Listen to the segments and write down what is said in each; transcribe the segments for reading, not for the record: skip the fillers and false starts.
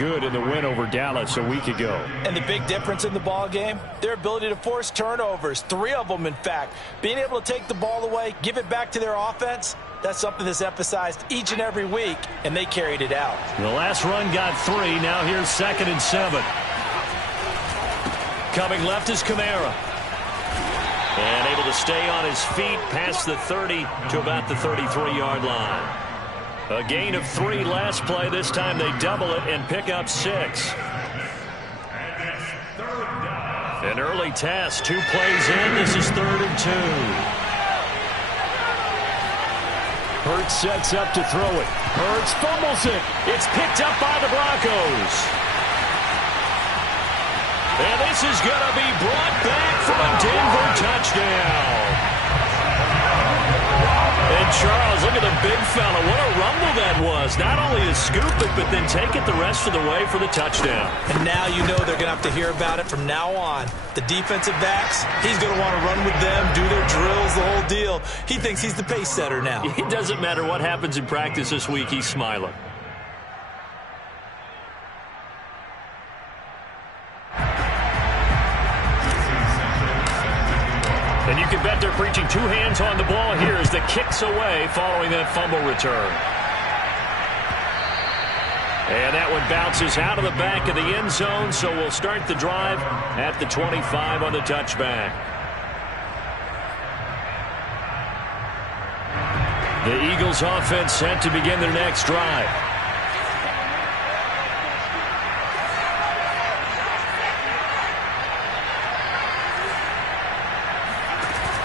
Good in the win over Dallas a week ago. And the big difference in the ball game, their ability to force turnovers, 3 of them in fact. Being able to take the ball away, give it back to their offense, that's something that's emphasized each and every week, and they carried it out. The last run got 3. Now here's 2nd and 7. Coming left is Kamara. And able to stay on his feet past the 30 to about the 33-yard line. A gain of 3 last play. This time they double it and pick up 6. An early test. 2 plays in. This is 3rd and 2. Hurts sets up to throw it. Hurts fumbles it. It's picked up by the Broncos. And this is going to be brought back for a Denver touchdown. And Charles, look at the big fella. What a rumble that was. Not only to scoop it, but then take it the rest of the way for the touchdown. And now you know they're going to have to hear about it from now on. The defensive backs, he's going to want to run with them, do their drills, the whole deal. He thinks he's the pace setter now. It doesn't matter what happens in practice this week. He's smiling. And you can bet they're preaching 2 hands on the ball here as the kick's away following that fumble return. And that one bounces out of the back of the end zone, so we'll start the drive at the 25 on the touchback. The Eagles offense set to begin their next drive.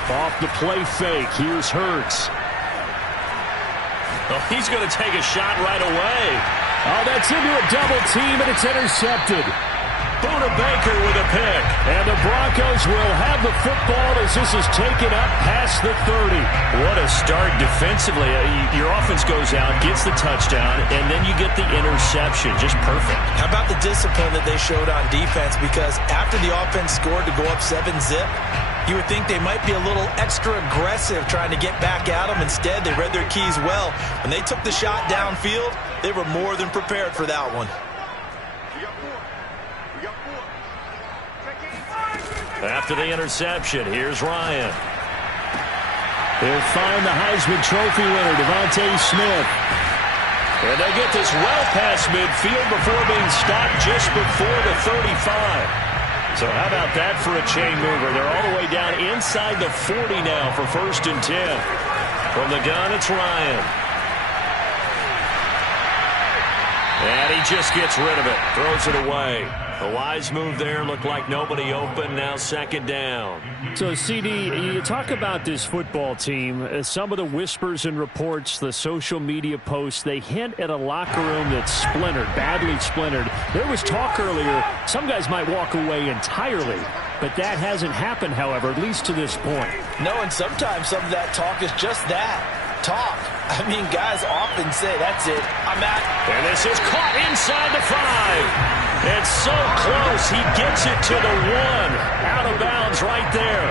Off the play fake. Here's Hurts. Oh, he's going to take a shot right away. Oh, that's into a double team, and it's intercepted. Buda Baker with a pick. And the Broncos will have the football as this is taken up past the 30. What a start defensively. Your offense goes out, gets the touchdown, and then you get the interception. Just perfect. How about the discipline that they showed on defense? Because after the offense scored to go up 7-zip, you would think they might be a little extra aggressive trying to get back at them. Instead, they read their keys well. When they took the shot downfield, they were more than prepared for that one. After the interception, here's Ryan. They'll find the Heisman Trophy winner, Devontae Smith. And they get this well past midfield before being stopped just before the 35. So how about that for a chain mover? They're all the way down inside the 40 now for 1st and 10. From the gun, it's Ryan. And he just gets rid of it. Throws it away. A wise move there. Looked like nobody open. Now 2nd down. So, CD, you talk about this football team. Some of the whispers and reports, the social media posts, they hint at a locker room that's splintered, badly splintered. There was talk earlier, some guys might walk away entirely. But that hasn't happened, however, at least to this point. No, and sometimes some of that talk is just that. Talk. I mean, guys often say, that's it, I'm out. And this is caught inside the 5. It's so close. He gets it to the 1. Out of bounds right there.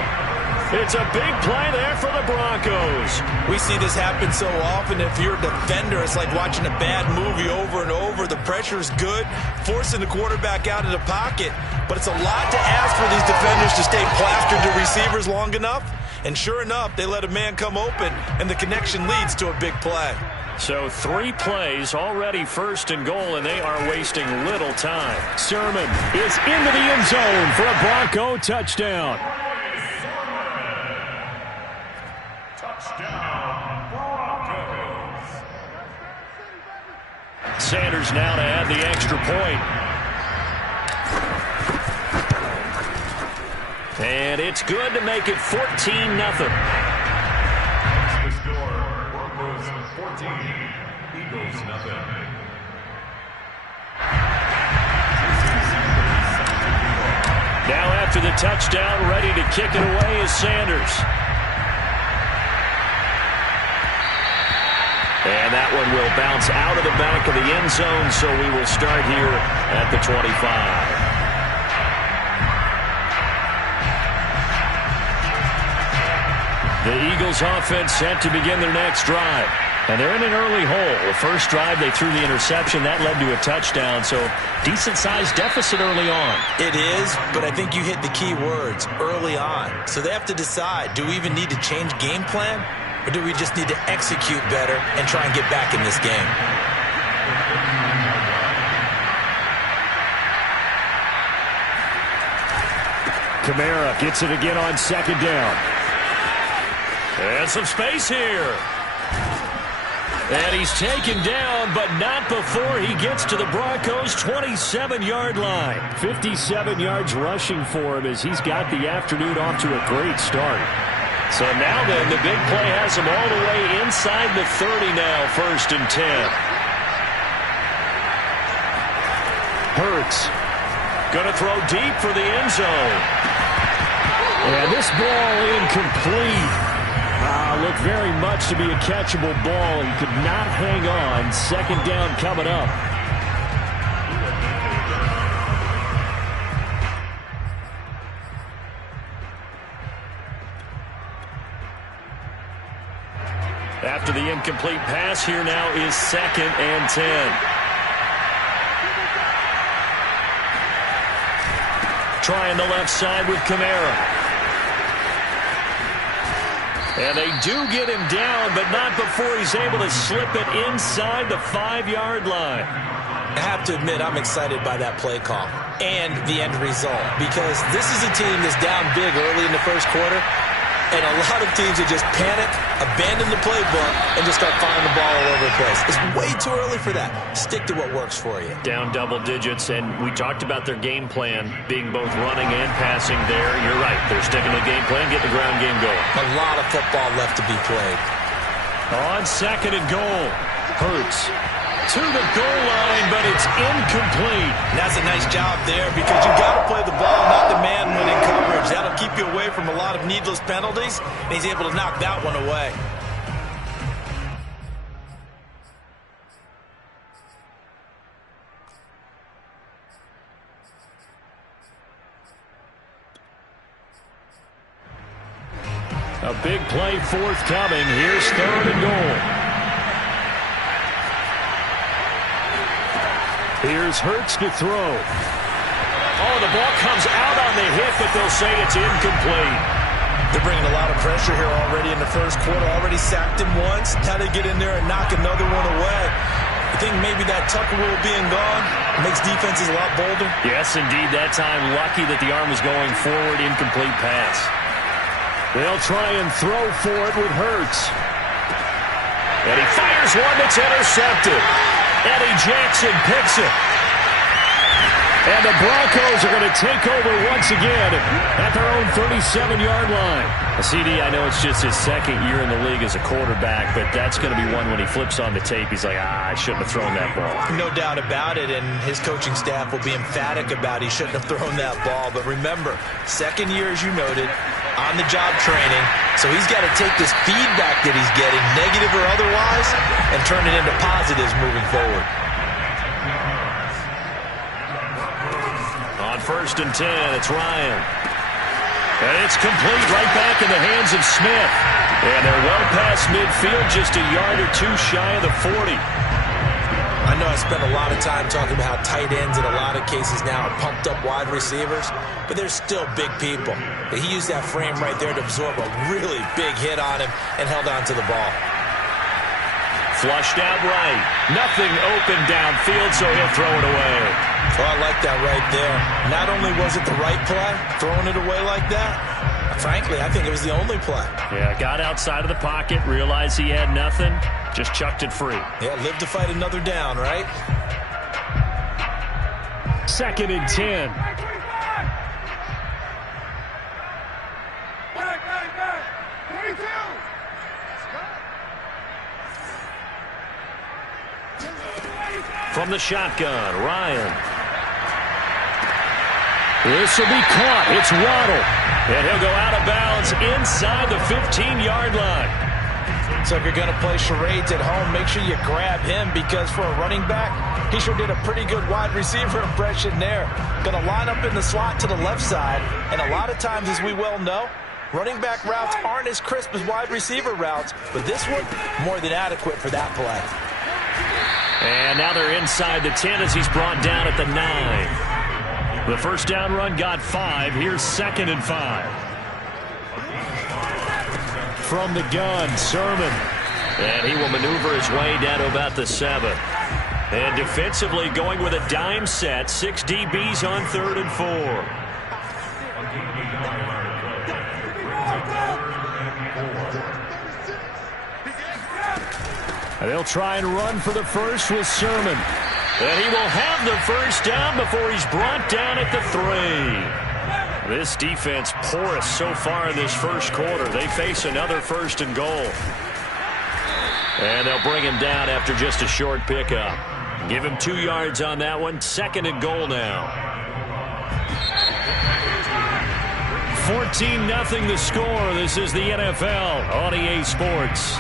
It's a big play there for the Broncos. We see this happen so often. If you're a defender, it's like watching a bad movie over and over. The pressure's good, forcing the quarterback out of the pocket. But it's a lot to ask for these defenders to stay plastered to receivers long enough. And sure enough, they let a man come open, and the connection leads to a big play. So 3 plays, already 1st and goal, and they are wasting little time. Sermon is into the end zone for a Bronco touchdown. Touchdown, Broncos. Sanders now to add the extra point. And it's good to make it 14-0. The score, Broncos 14, Eagles nothing. Now after the touchdown, ready to kick it away is Sanders. And that one will bounce out of the back of the end zone, so we will start here at the 25. The Eagles offense set to begin their next drive. And they're in an early hole. The first drive, they threw the interception. That led to a touchdown, so decent-sized deficit early on. It is, but I think you hit the key words, early on. So they have to decide, do we even need to change game plan, or do we just need to execute better and try and get back in this game? Kamara gets it again on second down. And some space here. And he's taken down, but not before he gets to the Broncos' 27-yard line. 57 yards rushing for him as he's got the afternoon off to a great start. So now then, the big play has him all the way inside the 30 now, 1st and 10. Hurts going to throw deep for the end zone. And this ball incomplete. Looked very much to be a catchable ball. He could not hang on. Second down coming up. After the incomplete pass, here now is 2nd and 10. Trying the left side with Kamara. And they do get him down, but not before he's able to slip it inside the 5-yard line. I have to admit, I'm excited by that play call and the end result, because this is a team that's down big early in the first quarter, and a lot of teams that just panic, abandon the playbook, and just start firing the ball all over the place. It's way too early for that. Stick to what works for you. Down double digits, and we talked about their game plan being both running and passing there. You're right. They're sticking to the game plan, getting the ground game going. A lot of football left to be played. On 2nd and goal, Hurts to the goal line, but it's incomplete. And that's a nice job there, because you got to play the ball, not the man when in coverage. That'll keep you away from a lot of needless penalties, and he's able to knock that one away. A big play forthcoming. Here's 3rd and goal. Here's Hurts to throw. Oh, the ball comes out on the hit, but they'll say it's incomplete. They're bringing a lot of pressure here already in the first quarter. Already sacked him once. Now they get in there and knock another one away. I think maybe that Tucker rule being gone makes defenses a lot bolder. Yes, indeed. That time, lucky that the arm was going forward. Incomplete pass. They'll try and throw for it with Hurts. And he fires one that's intercepted. Eddie Jackson picks it. And the Broncos are going to take over once again at their own 37-yard line. CD, I know it's just his 2nd year in the league as a quarterback, but that's going to be one when he flips on the tape. He's like, I shouldn't have thrown that ball. No doubt about it, and his coaching staff will be emphatic about he shouldn't have thrown that ball. But remember, 2nd year, as you noted, on-the-job training, so he's got to take this feedback that he's getting, negative or otherwise, and turn it into positives moving forward. On 1st and 10, it's Ryan. And it's complete right back in the hands of Smith. And they're well past midfield, just a yard or two shy of the 40. I know I spent a lot of time talking about how tight ends in a lot of cases now are pumped up wide receivers, but they're still big people. He used that frame right there to absorb a really big hit on him and held on to the ball. Flushed out right. Nothing open downfield, so he'll throw it away. Oh, I like that right there. Not only was it the right play, throwing it away like that, frankly, I think it was the only play. Yeah, got outside of the pocket, realized he had nothing, just chucked it free. Yeah, live to fight another down, right? 2nd and 10. From the shotgun, Ryan. This will be caught. It's Waddle. And he'll go out of bounds inside the 15-yard line. So if you're going to play charades at home, make sure you grab him, because for a running back, he sure did a pretty good wide receiver impression there. Going to line up in the slot to the left side, and a lot of times, as we well know, Running back routes aren't as crisp as wide receiver routes, but this one, more than adequate for that play. And now they're inside the 10 as he's brought down at the 9. The first down run got 5. Here's 2nd and 5. From the gun, Sermon. And he will maneuver his way down to about the 7. And defensively going with a dime set. 6 DBs on 3rd and 4. And they'll try and run for the first with Sermon. And he will have the first down before he's brought down at the 3. This defense porous so far in this first quarter. They face another 1st and goal. And they'll bring him down after just a short pickup. Give him 2 yards on that one. 2nd and goal now. 14-0 the score. This is the NFL on EA Sports.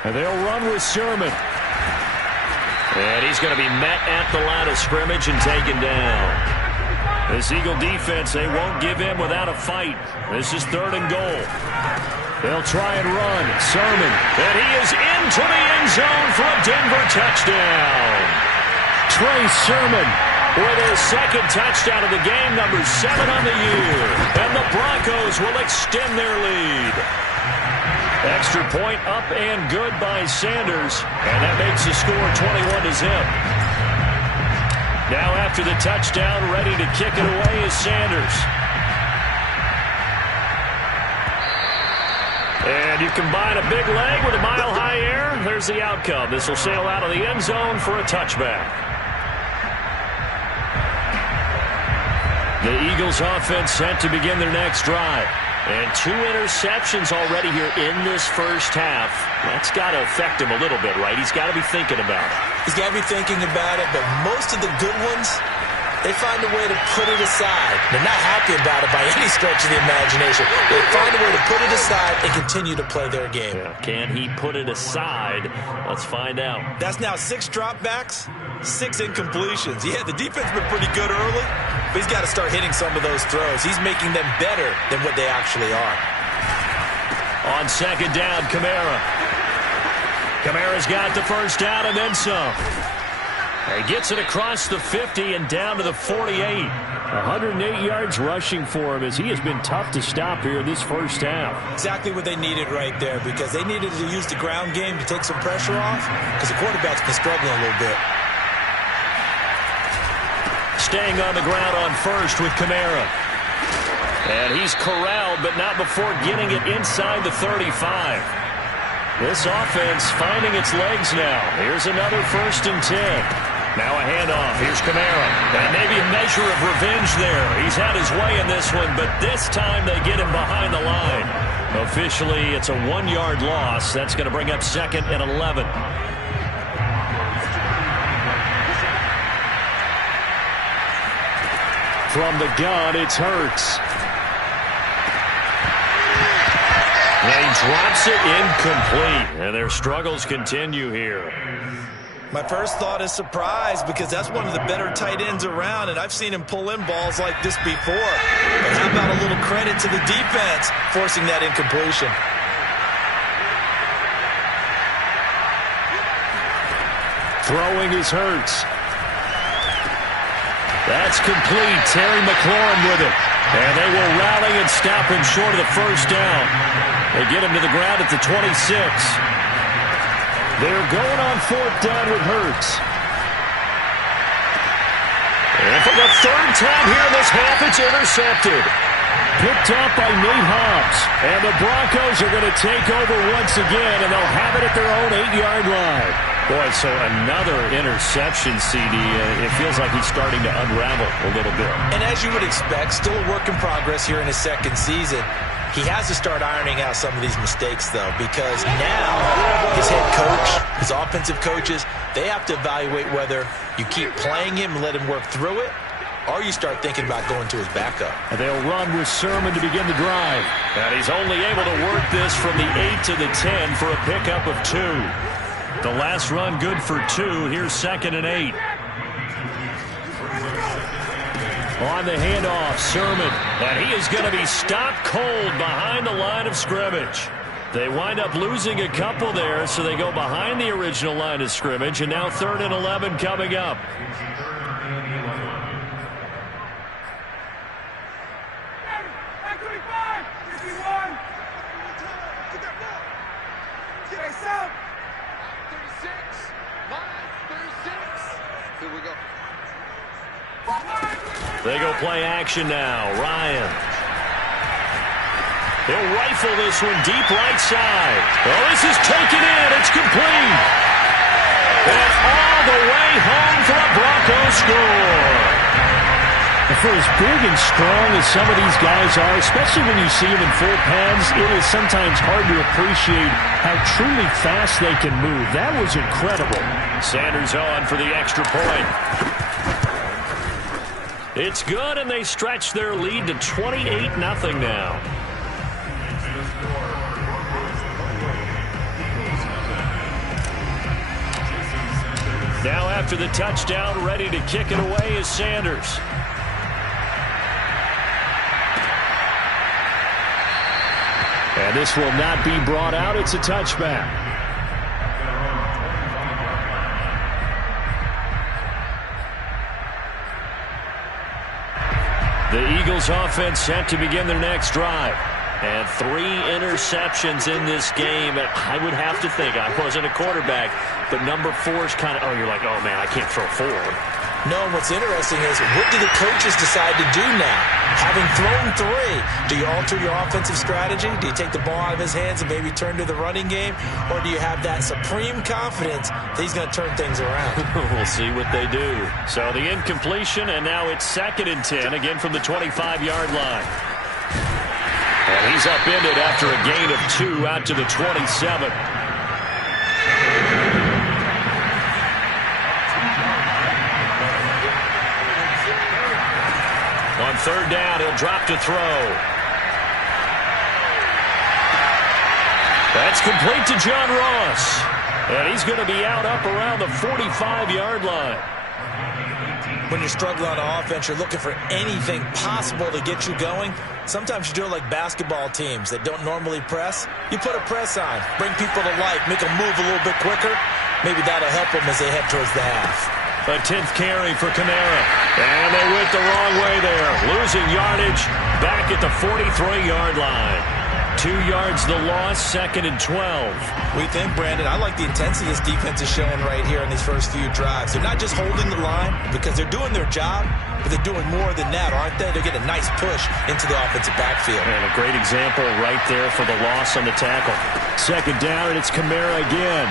And they'll run with Sermon. And he's going to be met at the line of scrimmage and taken down. This Eagle defense, they won't give in without a fight. This is 3rd and goal. They'll try and run. Sermon. And he is into the end zone for a Denver touchdown. Trey Sermon with his 2nd touchdown of the game, number 7 on the year. And the Broncos will extend their lead. Extra point up and good by Sanders. And that makes the score 21-0. Now after the touchdown, ready to kick it away is Sanders. And you combine a big leg with a mile-high air. There's the outcome. This will sail out of the end zone for a touchback. The Eagles offense set to begin their next drive. And 2 interceptions already here in this first half. That's got to affect him a little bit, right? He's got to be thinking about it. He's got to be thinking about it, but most of the good ones, they find a way to put it aside. They're not happy about it by any stretch of the imagination. They find a way to put it aside and continue to play their game. Yeah. Can he put it aside? Let's find out. That's now 6 dropbacks, 6 incompletions. Yeah, the defense has been pretty good early, but he's got to start hitting some of those throws. He's making them better than what they actually are. On 2nd down, Kamara. Kamara's got the first down and then some. He gets it across the 50 and down to the 48. 108 yards rushing for him as he has been tough to stop here in this first half. Exactly what they needed right there, because they needed to use the ground game to take some pressure off, because the quarterback's been struggling a little bit. Staying on the ground on first with Kamara. And he's corralled, but not before getting it inside the 35. This offense finding its legs now. Here's another 1st and 10. Now a handoff. Here's Kamara. And maybe a measure of revenge there. He's had his way in this one, but this time they get him behind the line. Officially, it's a 1-yard loss. That's going to bring up 2nd and 11. From the gun, it's Hurts. And he drops it incomplete. And their struggles continue here. My first thought is surprise, because that's one of the better tight ends around, and I've seen him pull in balls like this before. But how about a little credit to the defense forcing that incompletion? Throwing is Hurts. That's complete. Terry McLaurin with it. And they will rally and stop him short of the first down. They get him to the ground at the 26. They're going on 4th down with Hurts. And for the 3rd time here in this half, it's intercepted. Picked up by Nate Hobbs. And the Broncos are going to take over once again, and they'll have it at their own 8-yard line. Boy, so another interception, CD. It feels like he's starting to unravel a little bit. And as you would expect, still a work in progress here in his 2nd season. He has to start ironing out some of these mistakes, though, because now his head coach, his offensive coaches, they have to evaluate whether you keep playing him and let him work through it, or you start thinking about going to his backup. And they'll run with Sermon to begin the drive. And he's only able to work this from the 8 to the 10 for a pickup of 2. The last run good for 2. Here's 2nd and 8. On the handoff, Sermon. And he is going to be stopped cold behind the line of scrimmage. They wind up losing a couple there, so they go behind the original line of scrimmage, and now 3rd and 11 coming up. They go play action now. Ryan. He'll rifle this one deep right side. Oh, this is taken in. It's complete. And all the way home for a Broncos score. And for as big and strong as some of these guys are, especially when you see them in full pads, it is sometimes hard to appreciate how truly fast they can move. That was incredible. Sanders on for the extra point. It's good, and they stretch their lead to 28-0 now. Now after the touchdown, ready to kick it away is Sanders. And this will not be brought out. It's a touchback. The Eagles offense set to begin their next drive. And 3 interceptions in this game. And I would have to think, I wasn't a quarterback, but number 4 is kind of, oh, you're like, oh, man, I can't throw 4. No, what's interesting is, what do the coaches decide to do now? Having thrown 3, do you alter your offensive strategy? Do you take the ball out of his hands and maybe turn to the running game? Or do you have that supreme confidence that he's going to turn things around? We'll see what they do. So the incompletion, and now it's 2nd and 10, again from the 25-yard line. And he's upended after a gain of 2 out to the 27. On 3rd down, he'll drop to throw. That's complete to John Ross. And he's going to be out up around the 45-yard line. When you're struggling on offense, you're looking for anything possible to get you going. Sometimes you do it like basketball teams that don't normally press. You put a press on, bring people to life, make them move a little bit quicker. Maybe that'll help them as they head towards the half. A 10th carry for Kamara. And they went the wrong way there. Losing yardage back at the 43-yard line. 2 yards the loss, 2nd and 12. We think, Brandon, I like the intensity this defense is showing right here in these first few drives. They're not just holding the line because they're doing their job, but they're doing more than that, aren't they? They're getting a nice push into the offensive backfield. And a great example right there for the loss on the tackle. 2nd down, and it's Kamara again.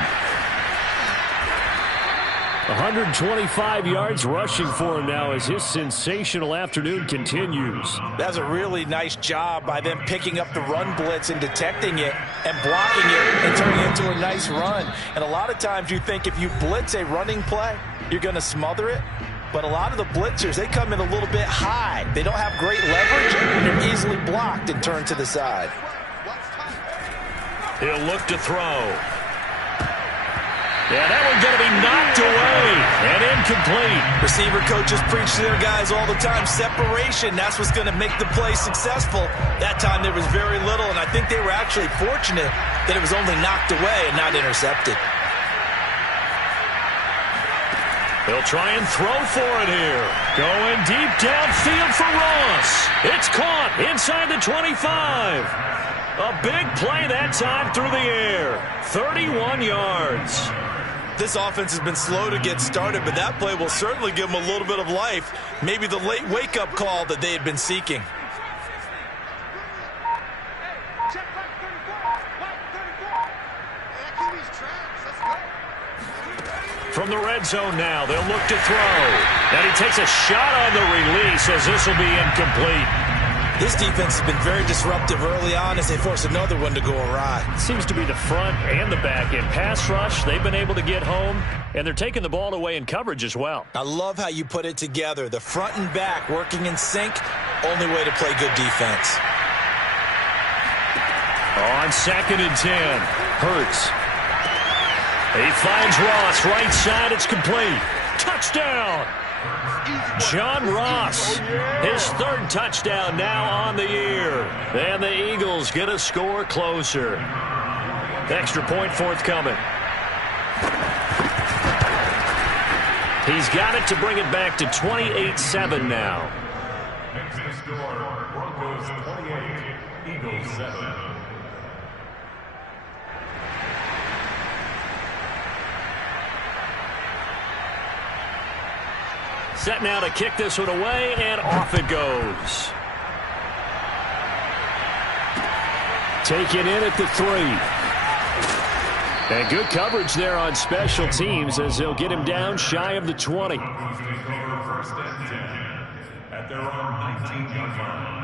125 yards rushing for him now as his sensational afternoon continues. That's a really nice job by them picking up the run blitz and detecting it and blocking it and turning it into a nice run. And a lot of times you think if you blitz a running play, you're going to smother it. But a lot of the blitzers, they come in a little bit high. They don't have great leverage, and they're easily blocked and turned to the side. He'll look to throw. Yeah, that one's going to be knocked away and incomplete. Receiver coaches preach to their guys all the time. Separation, that's what's going to make the play successful. That time there was very little, and I think they were actually fortunate that it was only knocked away and not intercepted. They'll try and throw for it here. Going deep downfield for Ross. It's caught inside the 25. A big play that time through the air. 31 yards. This offense has been slow to get started, but that play will certainly give them a little bit of life. Maybe the late wake-up call that they had been seeking. From the red zone now, they'll look to throw. And he takes a shot on the release as this will be incomplete. This defense has been very disruptive early on as they force another one to go awry. Seems to be the front and the back end. Pass rush, they've been able to get home, and they're taking the ball away in coverage as well. I love how you put it together. The front and back working in sync, only way to play good defense. On 2nd and 10, Hurts. He finds Ross, right side, it's complete. Touchdown! John Ross, his 3rd touchdown now on the year. And the Eagles get a score closer. Extra point forthcoming. He's got it to bring it back to 28-7 now. Next to score, Broncos 28, Eagles 7. Set now to kick this one away, and off it goes. Taken in at the 3. And good coverage there on special teams as they'll get him down shy of the 20. Broncos take over 1st and 10 at their own 19-yard line.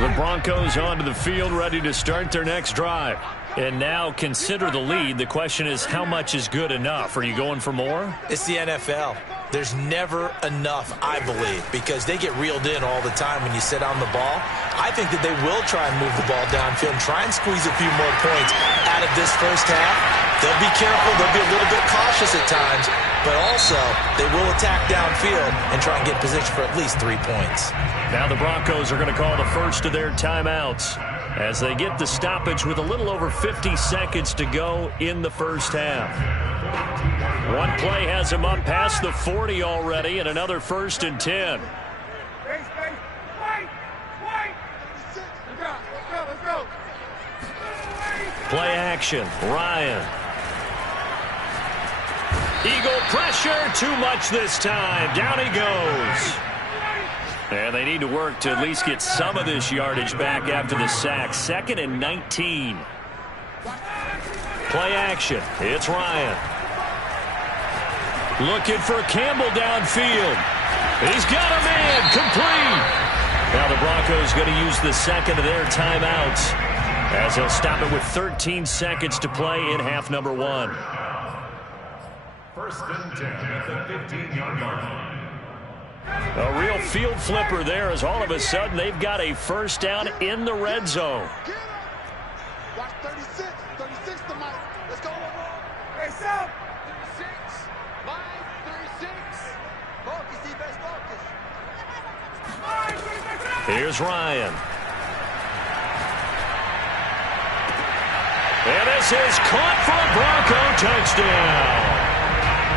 The Broncos onto the field, ready to start their next drive. And now consider the lead. The question is, how much is good enough? Are you going for more? It's the NFL. There's never enough, I believe, because they get reeled in all the time when you sit on the ball. I think that they will try and move the ball downfield and try and squeeze a few more points out of this first half. They'll be careful. They'll be a little bit cautious at times, but also they will attack downfield and try and get position for at least 3 points. Now the Broncos are going to call the first of their timeouts as they get the stoppage with a little over 50 seconds to go in the first half. One play has him up past the 40 already, and another 1st and 10. Play action, Ryan. Eagle pressure, too much this time. Down he goes. And they need to work to at least get some of this yardage back after the sack. 2nd and 19. Play action. It's Ryan. Looking for Campbell downfield. He's got a man. Complete. Now the Broncos going to use the second of their timeouts as they'll stop it with 13 seconds to play in half number 1. 1st and 10 at the 15-yard line. A real field flipper there as all of a sudden they've got a first down in the red zone. Watch 36. 36 to Mike. Let's go. Hey, Sam. 36. Mike, 36. Focus, defense, focus. Here's Ryan. And this is caught for a Bronco touchdown.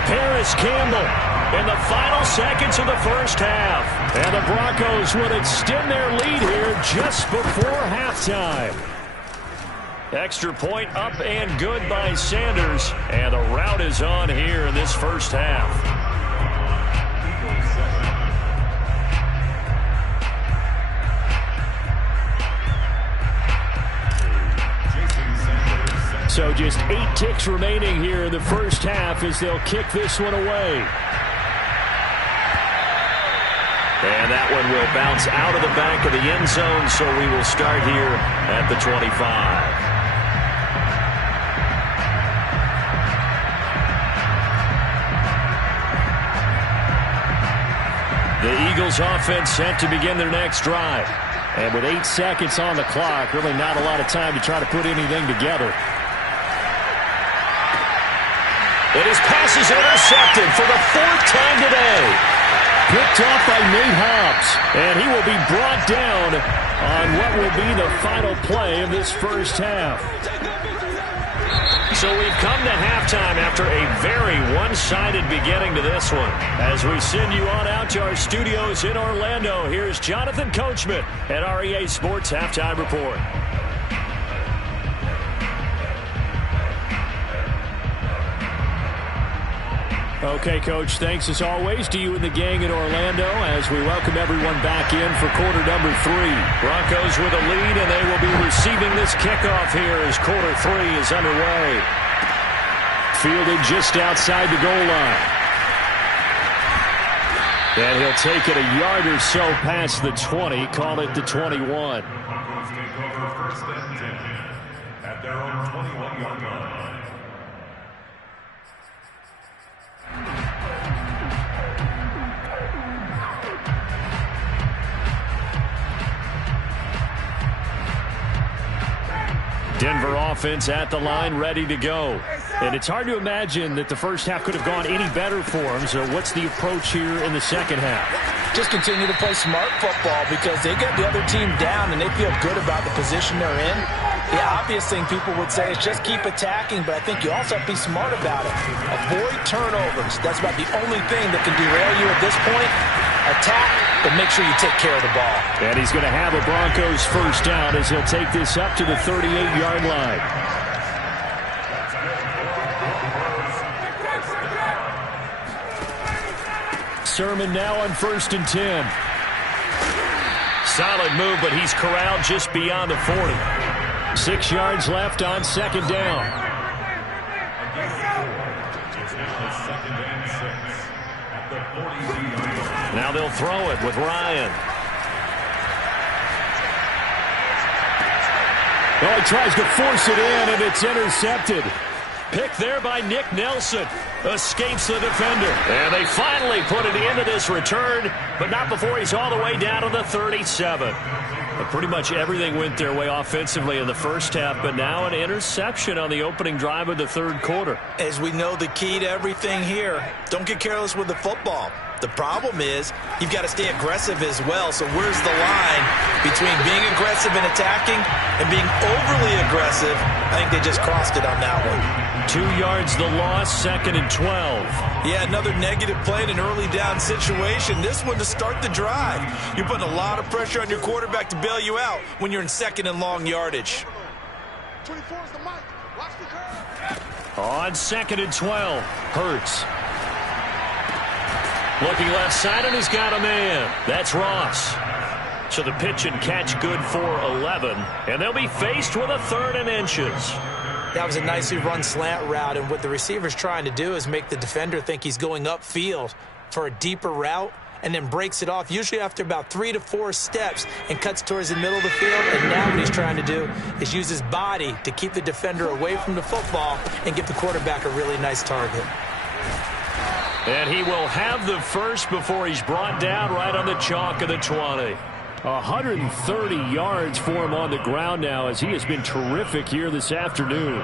Paris Campbell in the final seconds of the first half. And the Broncos would extend their lead here just before halftime. Extra point up and good by Sanders. And the rout is on here in this first half. So just 8 ticks remaining here in the first half as they'll kick this one away. And that one will bounce out of the back of the end zone, so we will start here at the 25. The Eagles offense set to begin their next drive. And with 8 seconds on the clock, really not a lot of time to try to put anything together. And his pass is intercepted for the 4th time today. Picked off by Nate Hobbs. And he will be brought down on what will be the final play of this first half. So we've come to halftime after a very one-sided beginning to this one. As we send you on out to our studios in Orlando, here's Jonathan Coachman at REA Sports Halftime Report. Okay, Coach, thanks as always to you and the gang in Orlando as we welcome everyone back in for quarter number 3. Broncos with a lead, and they will be receiving this kickoff here as quarter 3 is underway. Fielded just outside the goal line. And he'll take it a yard or so past the 20, call it the 21. Broncos take over first and 10 at their own 21-yard line. Denver offense at the line, ready to go. And it's hard to imagine that the first half could have gone any better for them. So what's the approach here in the second half? Just continue to play smart football because they get the other team down and they feel good about the position they're in. The obvious thing people would say is just keep attacking, but I think you also have to be smart about it. Avoid turnovers. That's about the only thing that can derail you at this point. Attack, but make sure you take care of the ball. And he's going to have a Broncos first down as he'll take this up to the 38-yard line. Sermon now on 1st and 10. Solid move, but he's corralled just beyond the 40. 6 yards left on 2nd down. Now they'll throw it with Ryan. Oh, he tries to force it in, and it's intercepted. Picked there by Nick Nelson. Escapes the defender. And they finally put it into this return, but not before he's all the way down to the 37. But pretty much everything went their way offensively in the first half, but now an interception on the opening drive of the 3rd quarter. As we know, the key to everything here, don't get careless with the football. The problem is you've got to stay aggressive as well. So where's the line between being aggressive and attacking and being overly aggressive? I think they just crossed it on that one. 2 yards the loss, 2nd and 12. Yeah, another negative play in an early down situation. This one to start the drive. You're putting a lot of pressure on your quarterback to bail you out when you're in 2nd and long yardage. 24 is the mic. Watch the curve. On 2nd and 12, Hurts. Looking left side, and he's got a man. That's Ross. So the pitch and catch good for 11, and they'll be faced with a 3rd and inches. That was a nicely run slant route, and what the receiver's trying to do is make the defender think he's going upfield for a deeper route and then breaks it off, usually after about 3 to 4 steps, and cuts towards the middle of the field. And now what he's trying to do is use his body to keep the defender away from the football and give the quarterback a really nice target. And he will have the first before he's brought down right on the chalk of the 20. 130 yards for him on the ground now as he has been terrific here this afternoon.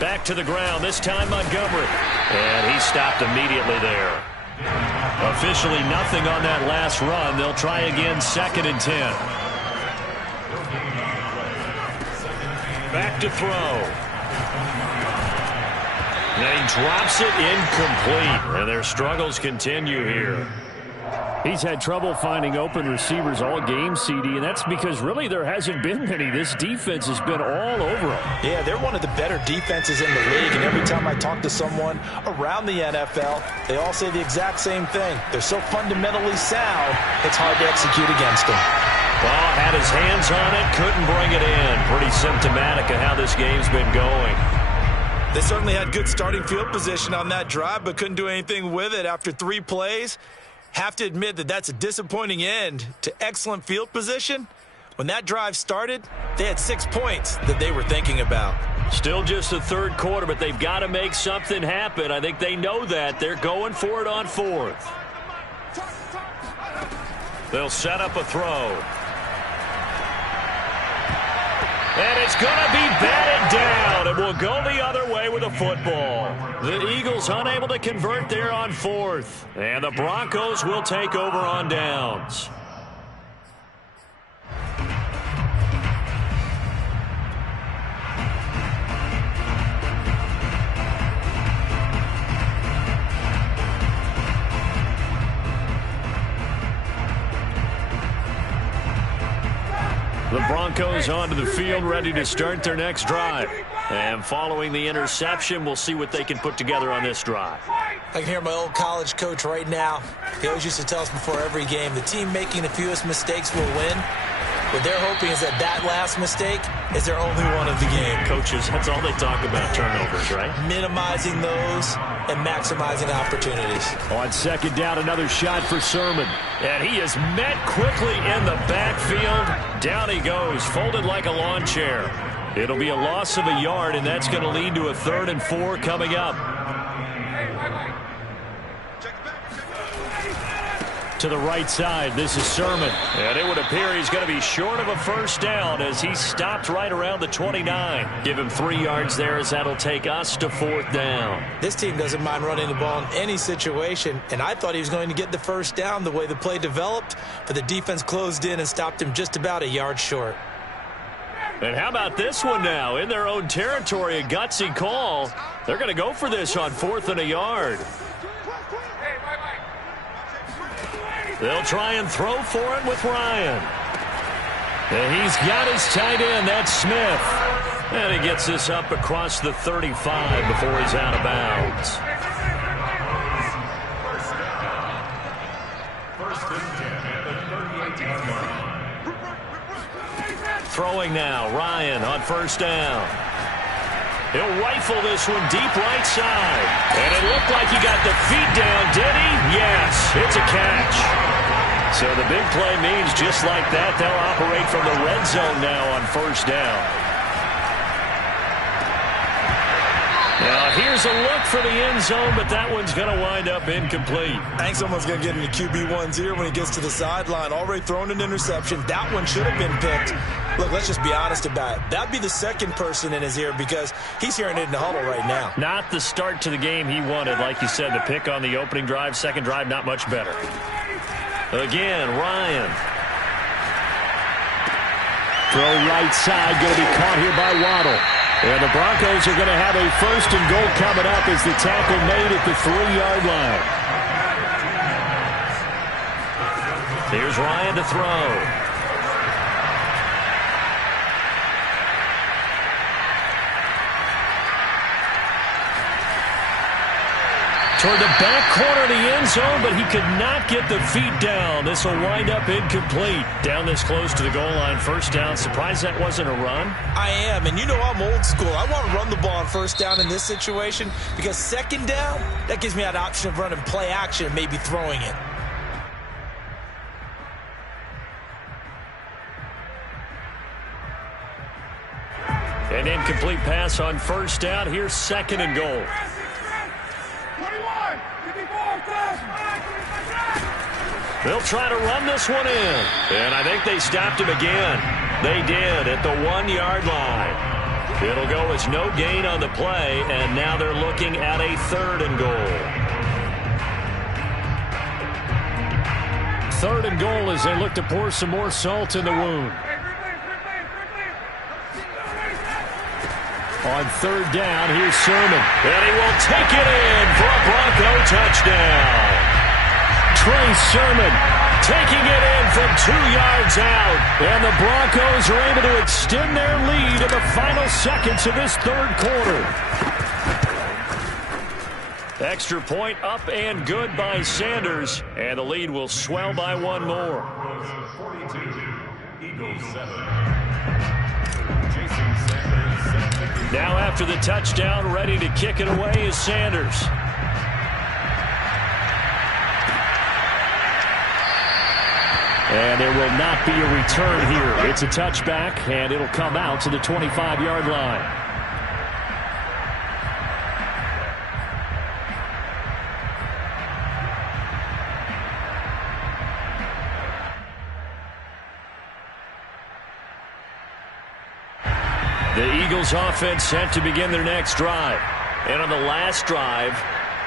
Back to the ground, this time Montgomery. And he stopped immediately there. Officially nothing on that last run. They'll try again 2nd and 10. Back to throw. And he drops it incomplete. And their struggles continue here. He's had trouble finding open receivers all game, CD, and that's because really there hasn't been many. This defense has been all over him. Yeah, they're one of the better defenses in the league, and every time I talk to someone around the NFL, they all say the exact same thing. They're so fundamentally sound, it's hard to execute against them. Ball had his hands on it, couldn't bring it in. Pretty symptomatic of how this game's been going. They certainly had good starting field position on that drive, but couldn't do anything with it after 3 plays. Have to admit that that's a disappointing end to excellent field position. When that drive started, they had 6 points that they were thinking about. Still just the 3rd quarter, but they've got to make something happen. I think they know that. They're going for it on 4th. They'll set up a throw. And it's going to be batted down, and will go the other way with a football. The Eagles unable to convert there on 4th, and the Broncos will take over on downs. The Broncos onto the field, ready to start their next drive. And following the interception, we'll see what they can put together on this drive. I can hear my old college coach right now. He always used to tell us before every game, the team making the fewest mistakes will win. What they're hoping is that last mistake is their only one of the game. Coaches, that's all they talk about, turnovers, right? Minimizing those and maximizing opportunities. On second down, another shot for Sermon. And he is met quickly in the backfield. Down he goes, folded like a lawn chair. It'll be a loss of a yard, and that's going to lead to a 3rd and 4 coming up. To the right side, this is Sermon. And it would appear he's going to be short of a first down as he stopped right around the 29. Give him 3 yards there as that'll take us to 4th down. This team doesn't mind running the ball in any situation, and I thought he was going to get the first down the way the play developed, but the defense closed in and stopped him just about a yard short. And how about this one now? In their own territory, a gutsy call. They're going to go for this on 4th and a yard. They'll try and throw for it with Ryan. And he's got his tight end. That's Smith. And he gets this up across the 35 before he's out of bounds. Throwing now, Ryan on first down. He'll rifle this one deep right side. And it looked like he got the feet down, did he? Yes, it's a catch. So the big play means just like that, they'll operate from the red zone now on first down. Now here's a look for the end zone, but that one's going to wind up incomplete. I think someone's going to get into QB1's ear when he gets to the sideline. Already thrown an interception. That one should have been picked. Look, let's just be honest about it. That'd be the second person in his ear because he's hearing it in the huddle right now. Not the start to the game he wanted. Like you said, the pick on the opening drive, second drive, not much better. Again, Ryan. Throw right side, going to be caught here by Waddle. And the Broncos are going to have a 1st and goal coming up as the tackle made at the 3-yard line. Here's Ryan to throw. Toward the back corner of the end zone, but he could not get the feet down. This will wind up incomplete. Down this close to the goal line, first down. Surprised that wasn't a run? I am, and you know I'm old school. I want to run the ball on first down in this situation because second down, that gives me that option of running play action and maybe throwing it. An incomplete pass on first down. Here's 2nd and goal. They'll try to run this one in. And I think they stopped him again. They did at the 1-yard line. It'll go as no gain on the play, and now they're looking at a 3rd and goal. 3rd and goal as they look to pour some more salt in the wound. On 3rd down, here's Sermon. And he will take it in for a Bronco touchdown. Trey Sermon taking it in from 2 yards out. And the Broncos are able to extend their lead in the final seconds of this 3rd quarter. Extra point up and good by Sanders. And the lead will swell by 1 more. 42, Eagles 7. Now after the touchdown, ready to kick it away is Sanders. And there will not be a return here. It's a touchback, and it'll come out to the 25-yard line. The Eagles offense set to begin their next drive. And on the last drive,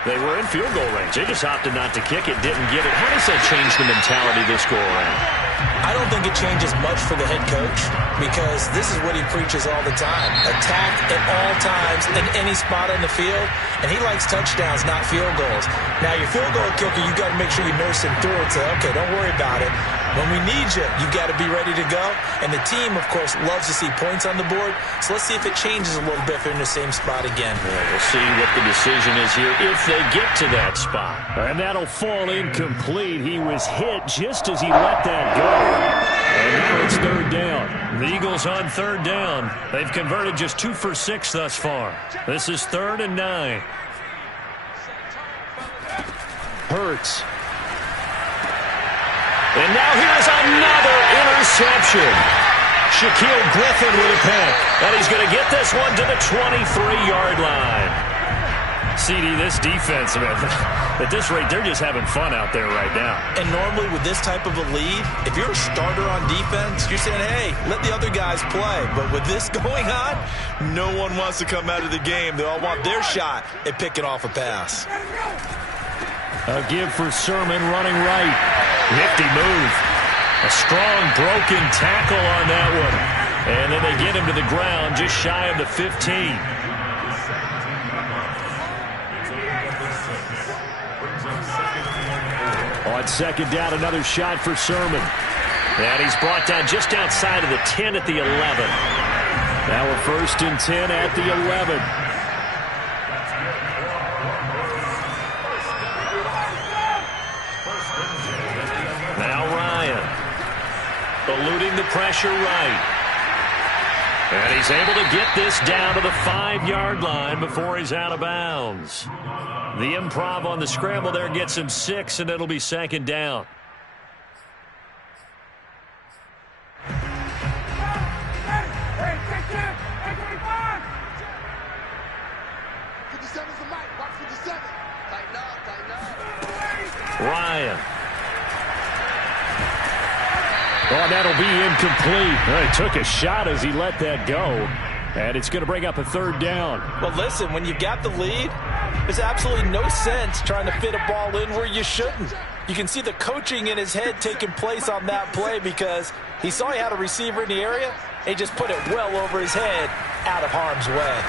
they were in field goal range. They just opted not to kick it, didn't get it. How does that change the mentality this go around? I don't think it changes much for the head coach because this is what he preaches all the time. Attack at all times in any spot on the field, and he likes touchdowns, not field goals. Now, your field goal kicker, you got to make sure you nurse him through it. Say, okay, don't worry about it. When we need you, you've got to be ready to go. And the team, of course, loves to see points on the board. So let's see if it changes a little bit if they're in the same spot again. We'll see what the decision is here if they get to that spot. And that'll fall incomplete. He was hit just as he let that go. And now it's third down. The Eagles on third down. They've converted just 2 for 6 thus far. This is 3rd and 9. Hurts. And now here's another interception. Shaquille Griffin with a pick. And he's going to get this one to the 23-yard line. CD, this defense, man, at this rate, they're just having fun out there right now. And normally with this type of a lead, if you're a starter on defense, you're saying, hey, let the other guys play. But with this going on, no one wants to come out of the game. They all want their shot at picking off a pass. A give for Sermon running right. Nifty move. A strong broken tackle on that one. And then they get him to the ground just shy of the 15. On second down, another shot for Sermon. And he's brought down just outside of the 10 at the 11. Now a 1st and 10 at the 11. Eluding the pressure right. And he's able to get this down to the 5-yard line before he's out of bounds. The improv on the scramble there gets him 6, and it'll be 2nd down. Ryan. Oh, that'll be incomplete. Well, he took a shot as he let that go. And it's going to bring up a 3rd down. Well, listen, when you've got the lead, there's absolutely no sense trying to fit a ball in where you shouldn't. You can see the coaching in his head taking place on that play because he saw he had a receiver in the area, and he just put it well over his head out of harm's way.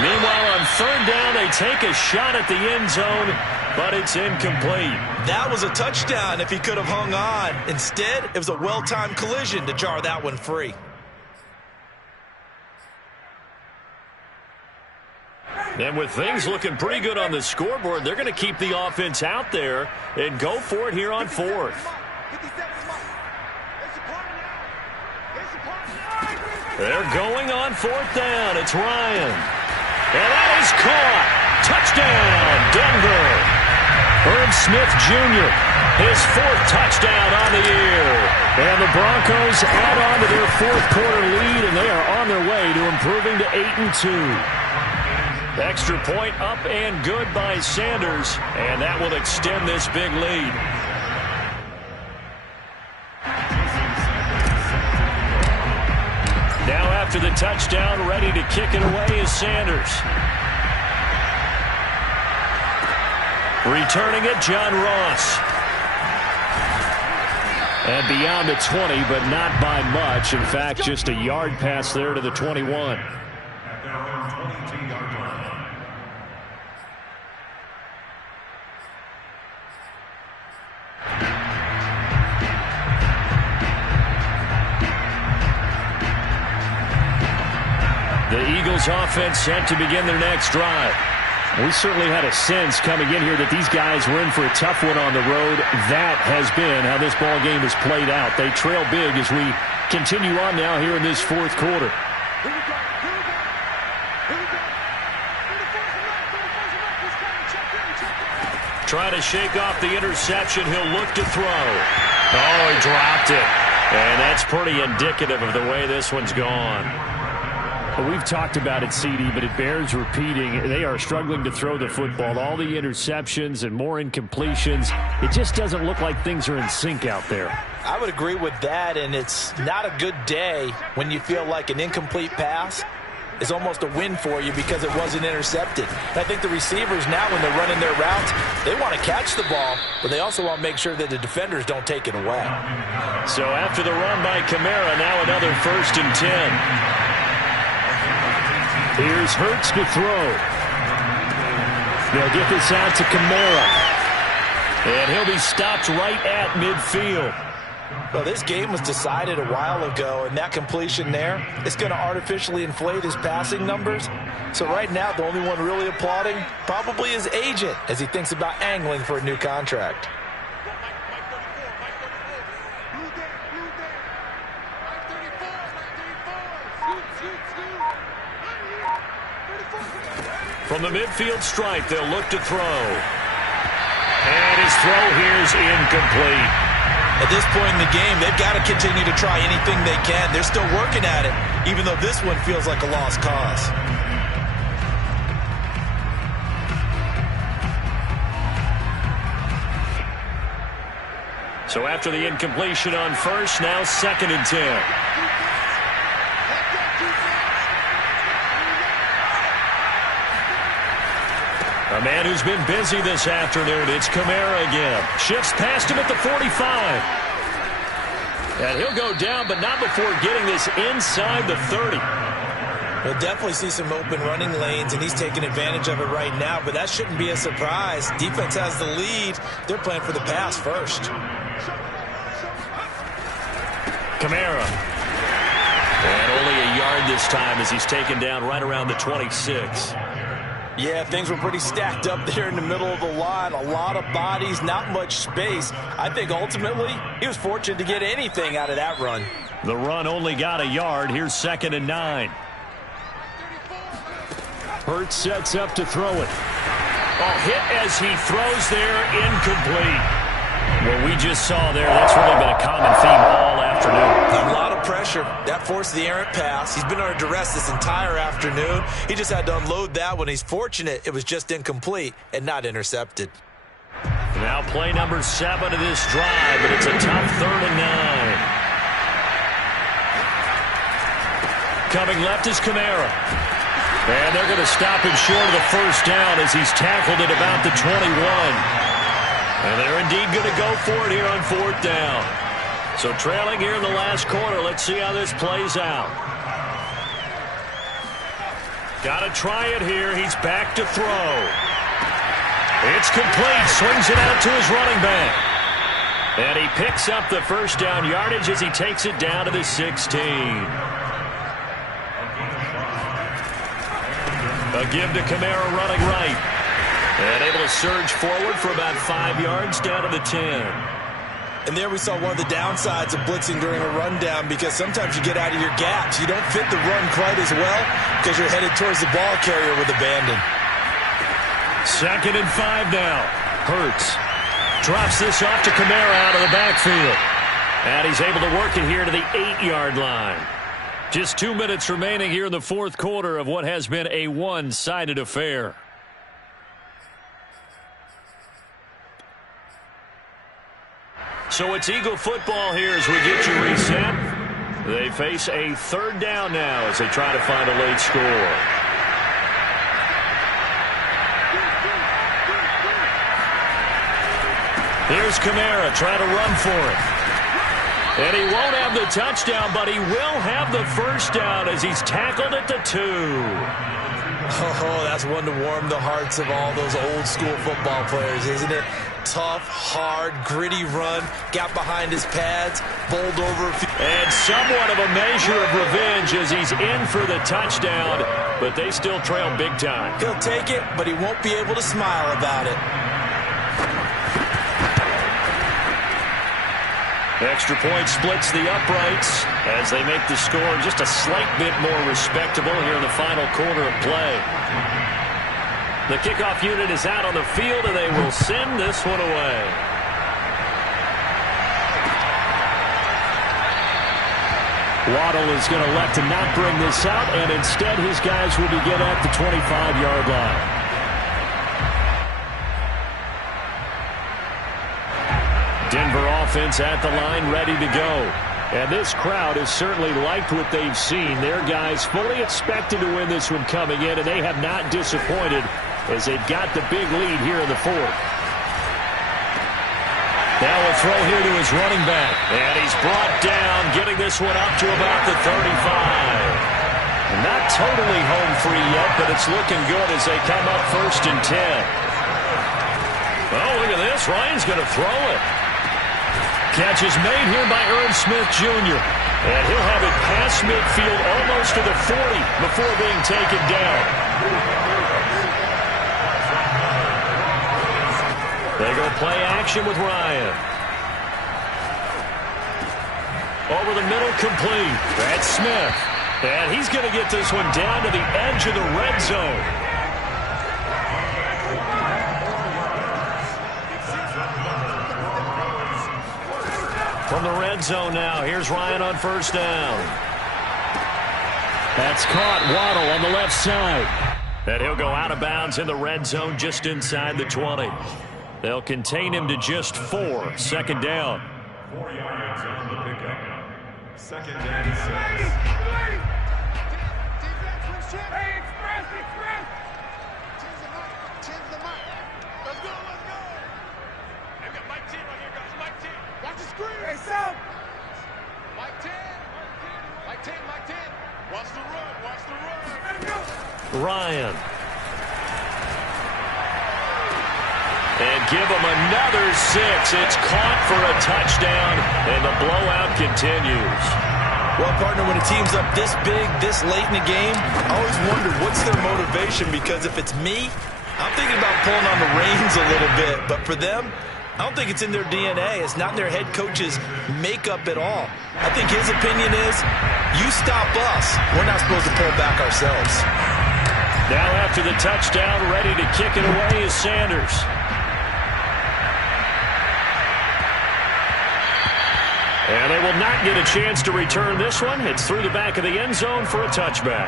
Meanwhile, on 3rd down, they take a shot at the end zone, but it's incomplete. That was a touchdown if he could have hung on. Instead, it was a well-timed collision to jar that one free. And with things looking pretty good on the scoreboard, they're going to keep the offense out there and go for it here on 4th. They're going on 4th down. It's Ryan. And that is caught. Touchdown, Denver. Herb Smith Jr., his 4th touchdown on the year. And the Broncos add on to their 4th quarter lead, and they are on their way to improving to 8-2. Extra point up and good by Sanders, and that will extend this big lead. Now after the touchdown, ready to kick it away is Sanders. Returning it, John Ross. And beyond the 20, but not by much. In fact, just a yard pass there to the 21. The Eagles offense set to begin their next drive. We certainly had a sense coming in here that these guys were in for a tough one on the road. That has been how this ball game has played out. They trail big as we continue on now here in this 4th quarter. Trying to shake off the interception. He'll look to throw. Oh, he dropped it. And that's pretty indicative of the way this one's gone. We've talked about it, CD, but it bears repeating. They are struggling to throw the football. All the interceptions and more incompletions. It just doesn't look like things are in sync out there. I would agree with that, and it's not a good day when you feel like an incomplete pass is almost a win for you because it wasn't intercepted. And I think the receivers now, when they're running their routes, they want to catch the ball, but they also want to make sure that the defenders don't take it away. So after the run by Kamara, now another 1st and 10. Here's Hurts to throw. They'll get this out to Kamara. And he'll be stopped right at midfield. Well, this game was decided a while ago, and that completion there is going to artificially inflate his passing numbers. So right now, the only one really applauding probably his agent as he thinks about angling for a new contract. From the midfield stripe, they'll look to throw. And his throw here is incomplete. At this point in the game, they've got to continue to try anything they can. They're still working at it, even though this one feels like a lost cause. So after the incompletion on first, now 2nd and 10. A man who's been busy this afternoon. It's Kamara again. Shifts past him at the 45. And he'll go down, but not before getting this inside the 30. We'll definitely see some open running lanes, and he's taking advantage of it right now, but that shouldn't be a surprise. Defense has the lead. They're playing for the pass first. Kamara. And only a yard this time as he's taken down right around the 26. Yeah, things were pretty stacked up there in the middle of the line. A lot of bodies, not much space. I think ultimately he was fortunate to get anything out of that run. The run only got a yard. Here's 2nd and 9. Hurts sets up to throw it. Oh, hit as he throws there, incomplete. What we just saw there, that's really been a common theme all afternoon. A lot of pressure. That forced the errant pass. He's been under duress this entire afternoon. He just had to unload that one. He's fortunate it was just incomplete and not intercepted. Now play number 7 of this drive, but it's a tough 3rd and 9. Coming left is Kamara. And they're going to stop him short of the first down as he's tackled at about the 21. And they're indeed going to go for it here on 4th down. So trailing here in the last quarter. Let's see how this plays out. Got to try it here. He's back to throw. It's complete. Swings it out to his running back. And he picks up the first down yardage as he takes it down to the 16. A give to Kamara running right. And able to surge forward for about 5 yards down to the 10. And there we saw one of the downsides of blitzing during a rundown, because sometimes you get out of your gaps. You don't fit the run quite as well because you're headed towards the ball carrier with abandon. 2nd and 5 now. Hurts drops this off to Kamara out of the backfield. And he's able to work it here to the 8-yard line. Just 2 minutes remaining here in the 4th quarter of what has been a one-sided affair. So it's Eagle football here as we get you reset. They face a 3rd down now as they try to find a late score. Here's Kamara trying to run for it. And he won't have the touchdown, but he will have the first down as he's tackled at the 2. Oh, that's one to warm the hearts of all those old school football players, isn't it? Tough, hard, gritty run, got behind his pads, bowled over. And somewhat of a measure of revenge as he's in for the touchdown, but they still trail big time. He'll take it, but he won't be able to smile about it. Extra point splits the uprights as they make the score just a slight bit more respectable here in the final quarter of play. The kickoff unit is out on the field, and they will send this one away. Waddle is going to elect to not bring this out, and instead his guys will begin at the 25-yard line. Denver offense at the line, ready to go. And this crowd has certainly liked what they've seen. Their guys fully expected to win this one coming in, and they have not disappointed as they've got the big lead here in the 4th. Now a throw here to his running back. And he's brought down, getting this one up to about the 35. Not totally home free yet, but it's looking good as they come up 1st and 10. Oh, look at this. pass. Ryan's going to throw it. Catch is made here by Irv Smith Jr. And he'll have it past midfield almost to the 40 before being taken down. They go play action with Ryan. Over the middle, complete. That's Smith. And he's going to get this one down to the edge of the red zone. From the red zone now, here's Ryan on first down. That's caught. Waddle on the left side. And he'll go out of bounds in the red zone just inside the 20. They'll contain him to just 4. Second down. 4 yards on the pickup. Second and 6. Ryan. And give him another 6. It's caught for a touchdown, and the blowout continues. Well, partner, when a team's up this big, this late in the game, I always wonder what's their motivation, because if it's me, I'm thinking about pulling on the reins a little bit. But for them, I don't think it's in their DNA. It's not in their head coach's makeup at all. I think his opinion is, you stop us, we're not supposed to pull back ourselves. Now after the touchdown, ready to kick it away is Sanders. And they will not get a chance to return this one. It's through the back of the end zone for a touchback.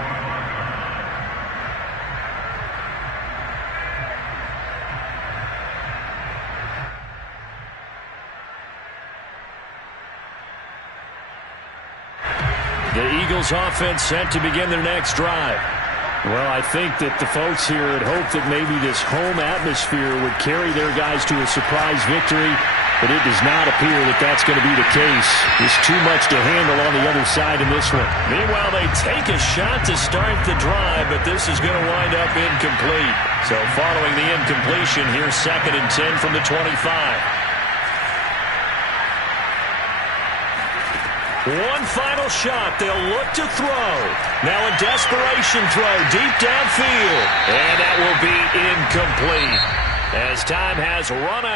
The Eagles offense set to begin their next drive. Well, I think that the folks here had hoped that maybe this home atmosphere would carry their guys to a surprise victory, but it does not appear that that's going to be the case. There's too much to handle on the other side in this one. Meanwhile, they take a shot to start the drive, but this is going to wind up incomplete. So following the incompletion, here's 2nd and 10 from the 25. One final shot. They'll look to throw. Now a desperation throw deep downfield. And that will be incomplete as time has run out.